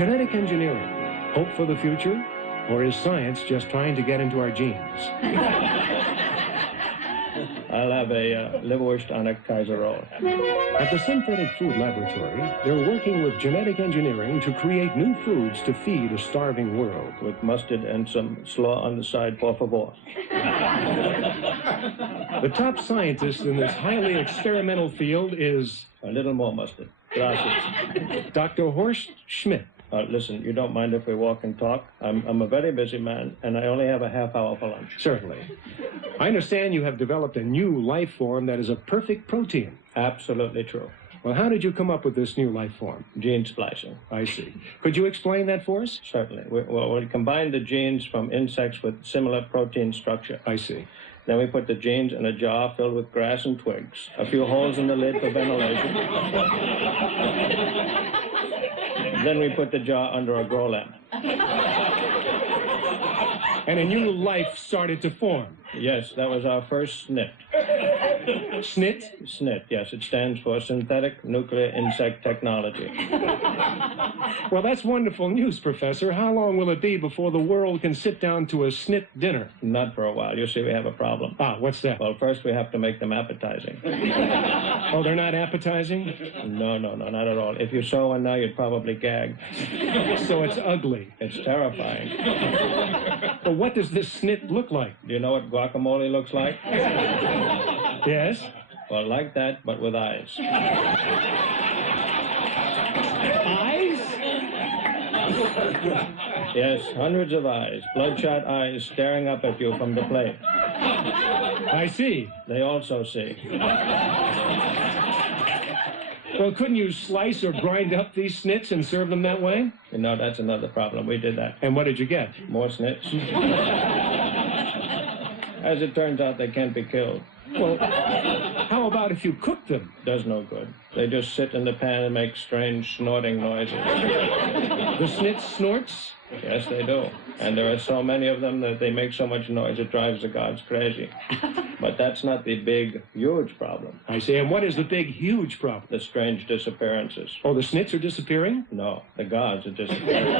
Genetic engineering, hope for the future, or is science just trying to get into our genes? I'll have a liverwurst on a Kaiser roll. At the Synthetic Food Laboratory, they're working with genetic engineering to create new foods to feed a starving world. With mustard and some slaw on the side, por favor. The top scientist in this highly experimental field is... A little more mustard. Gracias. Dr. Horst Schmidt. Listen, you don't mind if we walk and talk? I'm a very busy man, and I only have a half hour for lunch. Certainly. I understand you have developed a new life form that is a perfect protein. Absolutely true. Well, how did you come up with this new life form? Gene splicing. I see. Could you explain that for us? Certainly. We combine the genes from insects with similar protein structure. I see. Then we put the genes in a jar filled with grass and twigs, a few holes in the lid for ventilation. Then we put the jar under a grow lamp. And a new life started to form. Yes, that was our first SNIT. SNIT? SNIT, yes. It stands for Synthetic Nuclear Insect Technology. Well, that's wonderful news, Professor. How long will it be before the world can sit down to a SNIT dinner? Not for a while. You see, we have a problem. Ah, what's that? Well, first we have to make them appetizing. Oh, they're not appetizing? No, not at all. If you saw one now, you'd probably gag. So it's ugly. It's terrifying. Well, what does this SNIT look like? Do you know what guacamole looks like? Yes? Well, like that, but with eyes. Eyes? Yes, hundreds of eyes, bloodshot eyes staring up at you from the plate. I see. They also see. Well, couldn't you slice or grind up these SNITs and serve them that way? You know, that's another problem. We did that. And what did you get? More SNITs. As it turns out, they can't be killed. Well, how about if you cook them? Does no good. They just sit in the pan and make strange snorting noises. The SNIT snorts? Yes, they do. And there are so many of them that they make so much noise it drives the gods crazy. But that's not the big, huge problem. I see. And what is the big, huge problem? The strange disappearances. Oh, the SNITs are disappearing? No, the gods are disappearing.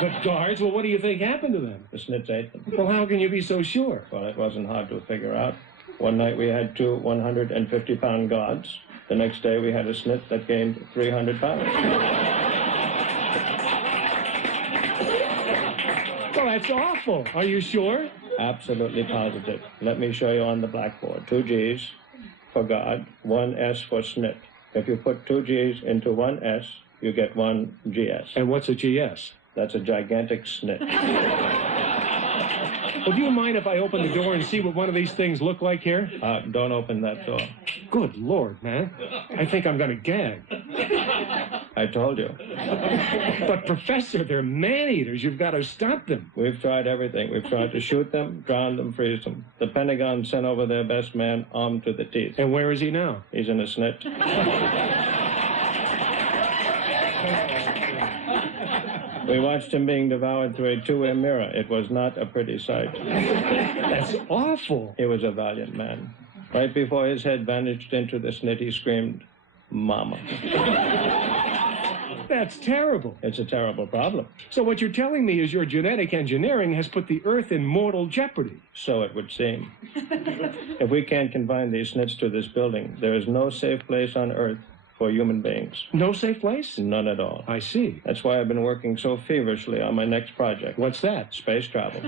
The guards? Well, what do you think happened to them? The SNITs ate them. Well, how can you be so sure? Well, it wasn't hard to figure out. One night we had two 150-pound gods. The next day we had a SNIT that gained 300 pounds. Well, that's awful. Are you sure? Absolutely positive. Let me show you on the blackboard. 2 G's for God, 1 S for SNIT. If you put 2 G's into 1 S, you get 1 GS. And what's a GS? That's a gigantic SNIT. Well, do you mind if I open the door and see what one of these things look like here? Don't open that door. Good Lord, man. I think I'm going to gag. I told you. But, Professor, they're man-eaters. You've got to stop them. We've tried everything. We've tried to shoot them, drown them, freeze them. The Pentagon sent over their best man armed to the teeth. And where is he now? He's in a SNIT. We watched him being devoured through a two-way mirror. It was not a pretty sight. That's awful. He was a valiant man. Right before his head vanished into the SNIT, he screamed, "Mama." That's terrible. It's a terrible problem. So what you're telling me is your genetic engineering has put the Earth in mortal jeopardy. So it would seem. If we can't confine these SNITs to this building, there is no safe place on Earth for human beings. No safe place? None at all. I see. That's why I've been working so feverishly on my next project. What's that? Space travel.